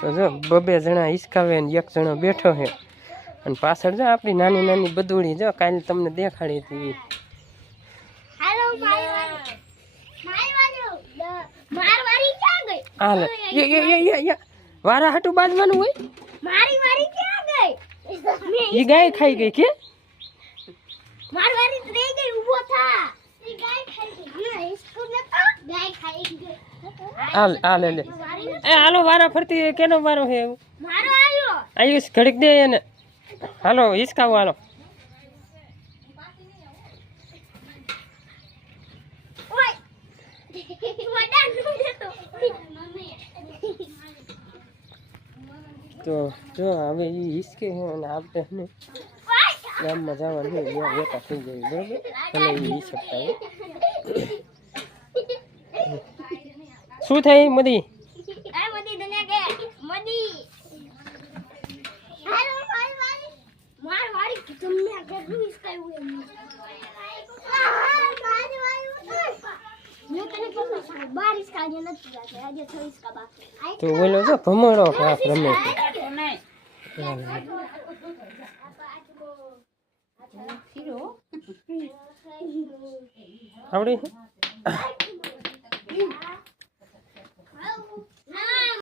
તો જો બબે જણા હિસકાવે ને એક જણો બેઠો છે અને પાછળ જો આપણી નાની નાની બદુડી જો કાલે તમને દેખાડી હતી હાલ વારા હાટું બાંધવાનું હોય ઈ ગાય ખાઈ ગઈ કે હાલ લે એ હાલો વારા ફરતી કેનો વારો છે એવું આયુષ ઘડીક દે એને હાલો હિસકાવો હાલો તો જો હવે એ હિસકે છે અને આપણે ગામમાં જવાનું હોય ત્યાં વેતા થઈ જાય બરાબર ભલે એ હિસકતા હોય શું થાય મદી તો બોલો છો ભમરો ક્લાસ રમે આવડી